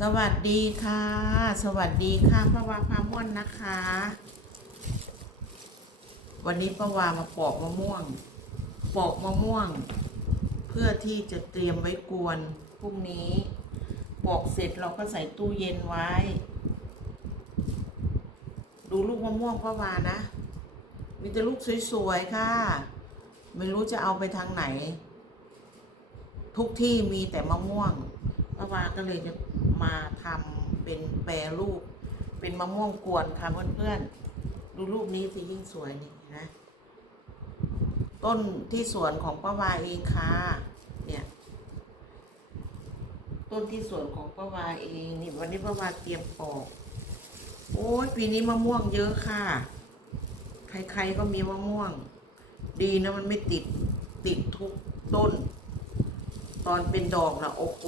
สวัสดีค่ะ สวัสดีค่ะป้าวาพาม่วนนะคะ วันนี้ป้าวามาปอกมะม่วง ปอกมะม่วง เพื่อที่จะเตรียมไว้กวนพรุ่งนี้ ปอกเสร็จเราก็ใส่ตู้เย็นไว้ ดูลูกมะม่วงป้าวานะ มีแต่ลูกสวยๆค่ะ ไม่รู้จะเอาไปทางไหน ทุกที่มีแต่มะม่วงป้าวาก็เลยจะ มาทำเป็นแปรรูป เป็นมะม่วงกวนค่ะเพื่อนๆ ดูรูปนี้สิยิ่งสวยนี่นะ ต้นที่สวนของป้าวาเองค่ะ เนี่ย ต้นที่สวนของป้าวาเองนี่วันนี้ป้าวาเตรียมปอกโอ้ยปีนี้มะม่วงเยอะค่ะ ใครๆก็มีมะม่วง ดีนะมันไม่ติดติดทุกต้น ตอนเป็นดอกนะโอ้โห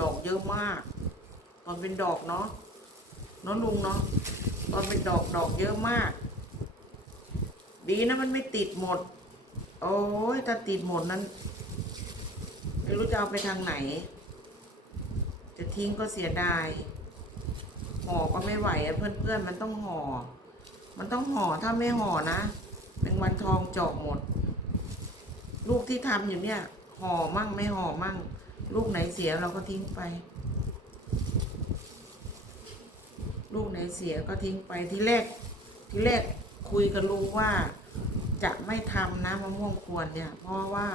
ดอกเยอะมาก ตอนเป็นดอกเนาะน้องลุงเนาะตอนเป็นดอกดอกเยอะมาก ดีนะมันไม่ติดหมด โอ้ยถ้าติดหมดนั้นไม่รู้จะเอาไปทางไหน จะทิ้งก็เสียดายห่อก็ไม่ไหวอะเพื่อนๆมันต้องห่อ มันต้องห่อถ้าไม่ห่อนะเป็นวันทองจอกหมด ลูกที่ทำอยู่เนี่ย ห่อมั่งไม่ห่อมั่ง ลูกไหนเสียเราก็ทิ้งไป ลูกไหนเสียก็ทิ้งไปที่แรกที่แรกคุยกับลุงว่าจะไม่ทำนะมะม่วงกวนเนี่ย เพราะว่า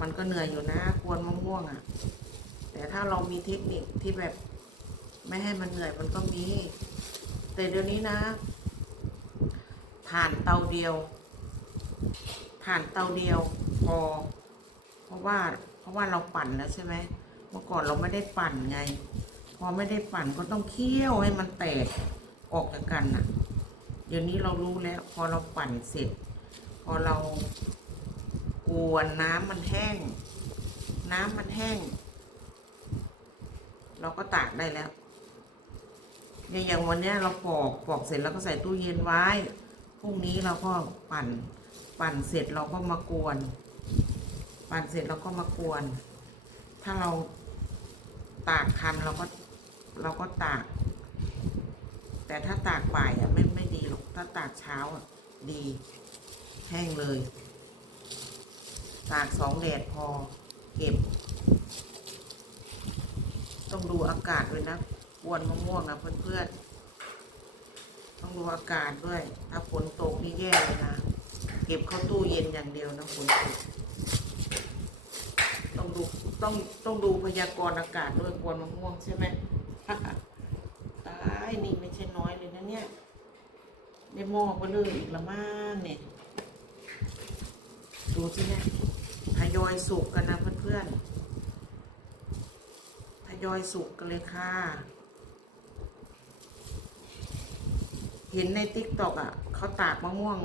มันก็เหนื่อยอยู่นะกวนมะม่วงอะ่ะ แต่ถ้าเรามีเทคนิคที่แบบไม่ให้มันเหนื่อยมันก็มี แต่เดี๋ยวนี้นะถ่านเตาเดียวถ่านเตาเดียวพอ เพราะว่าเพราะว่าเราปั่นแล้วใช่ไหมเมื่อก่อนเราไม่ได้ปั่นไง พอไม่ได้ปั่นก็ต้องเคี่ยวให้มันแตกออกจากกันน่ะ เดี๋ยวนี้เรารู้แล้ว พอเราปั่นเสร็จ พอเรากวนน้ำมันแห้ง น้ำมันแห้ง เราก็ตากได้แล้วเนี่ยอย่างวันนี้เราปอกปอกเสร็จแล้วก็ใส่ตู้เย็นไว้พรุ่งนี้เราก็ปั่น ปั่นเสร็จเราก็มากวน ปั่นเสร็จเราก็มากวน ถ้าเราตากทันเราก็เราก็ตาก แต่ถ้าตากบ่ายอะไม่ไม่ดีหรอก ถ้าตากเช้าอะดีแห้งเลย ตากสองแดดพอเก็บ ต้องดูอากาศด้วยนะกวนมะม่วงนะเพื่อนๆ ต้องดูอากาศด้วย ถ้าฝนตกนี่แย่เลยนะ เก็บเข้าตู้เย็นอย่างเดียวนะฝนตก ต้องต้องดูพยากรณ์อากาศด้วยกวนมะม่วงใช่ไหมตายนี่ไม่ใช่น้อยเลยนะเนี่ยได้หม้อก็เลยอีกละมากเนี่ยดูสิเนี่ยทยอยสุกกันนะเพื่อนๆทยอยสุกกันเลยค่ะ เห็นในติ๊กตอกอะเขาตากมะม่วง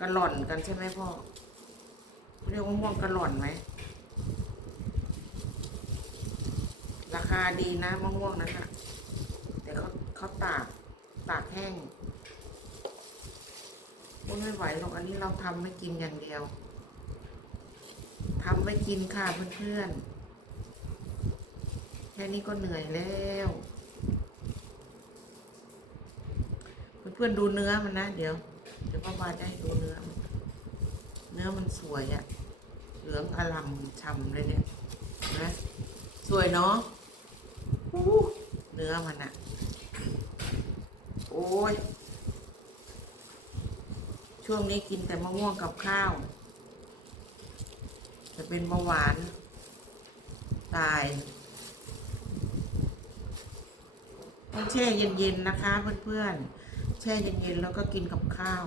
กระหล่อนกันใช่ไหมพ่อเรียกมะม่วงกระหล่อนไหม ราคาดีนะมะม่วงนั้นอะแต่เขาเขาตากตากแห้งโอ้ยไม่ไหวหรอกอันนี้เราทำไม่กินอย่างเดียวทำไม่กินค่ะเพื่อนๆแค่นี้ก็เหนื่อยแล้วเพื่อนๆดูเนื้อมันนะเดี๋ยวเดี๋ยวป้าบาจะให้ดูเนื้อมันเนื้อมันสวยอะเหลืองอลำฉ่ำเลยเนี่ยนะสวยเนาะ นื้อมันอะโอ้ย ช่วงนี้กินแต่มะม่วงกับข้าว จะเป็นเบาหวาน ตายต้องแช่เย็นๆนะคะเพื่อนๆ แช่เย็นๆแล้วก็กินกับข้าว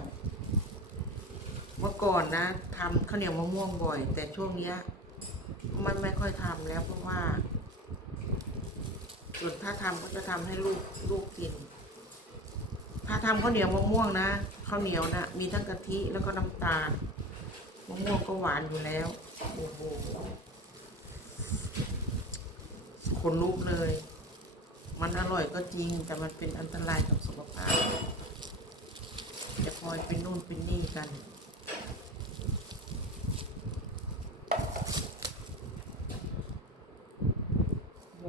เมื่อก่อนนะทำข้าวเหนียวมะม่วงบ่อย แต่ช่วงเนี้ยมันไม่ค่อยทำแล้วเพราะว่า ส่วนถ้าทำก็จะทำให้ลูกลูกกิน ถ้าทำข้าวเหนียวมะม่วงนะข้าวเหนียวนะมีทั้งกะทิแล้วก็น้ำตาลมะม่วงก็หวานอยู่แล้วโอ้โหคนลุกเลย มันอร่อยก็จริง แต่มันเป็นอันตรายกับสุขภาพจะคอยเป็นนู่นเป็นนี่กัน โห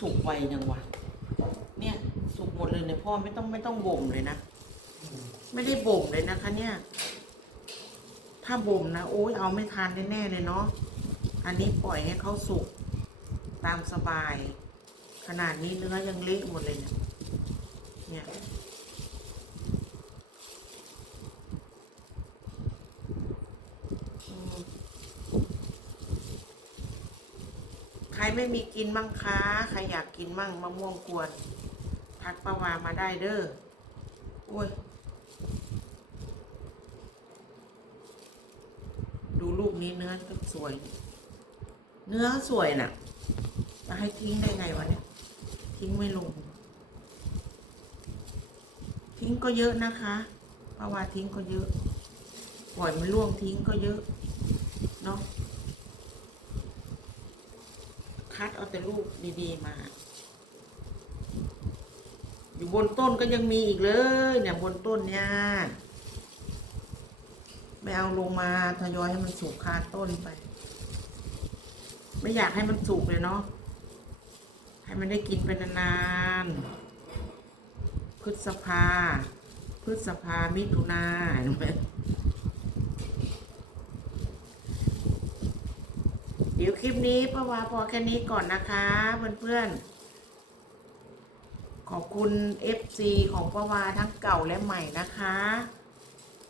สุกไวจังวะเนี่ย สุกหมดเลยเนี่ยพ่อไม่ต้องไม่ต้องบ่มเลยนะ ไม่ได้บ่มเลยนะคะ เนี่ย ถ้าบ่มนะโอ้ยเอาไม่ทานแน่ๆเลยเนาะอันนี้ปล่อยให้เขาสุกตามสบาย ขนาดนี้เนื้อยังเละหมดเลยเนี่ยเนี่ย อืมใคร ไม่มีกินบ้างคะใครอยากกินมั่งมะม่วงกวนทักประวามาได้เด้อโอ้ยดูลูกนี้เนื้อก็สวย เนื้อสวยน่ะจะให้ทิ้งได้ไงวะเนี่ยทิ้งไม่ลง ทิ้งก็เยอะนะคะประว่าทิ้งก็เยอะ ปล่อยมันล่วงทิ้งก็เยอะเนาะ คัดเอาแต่ลูกดีๆมา อยู่บนต้นก็ยังมีอีกเลย เนี่ยบนต้นเนี่ยไม่เอาลงมาทยอยให้มันสุกคาต้นไป ไม่อยากให้มันสุกเลยเนาะให้มันได้กินไปนานๆพฤษภาพฤษภามิถุนาเห็นไหม เดี๋ยวคลิปนี้ป้าวาพอแค่นี้ก่อนนะคะเพื่อนๆ ขอบคุณ FC ของป้าวาทั้งเก่าและใหม่นะคะ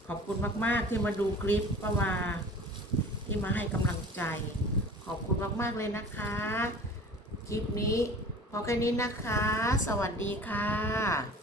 ขอบคุณมากๆที่มาดูคลิปป้าวา ที่มาให้กำลังใจ ขอบคุณมากๆเลยนะคะ คลิปนี้พอแค่นี้นะคะ สวัสดีค่ะ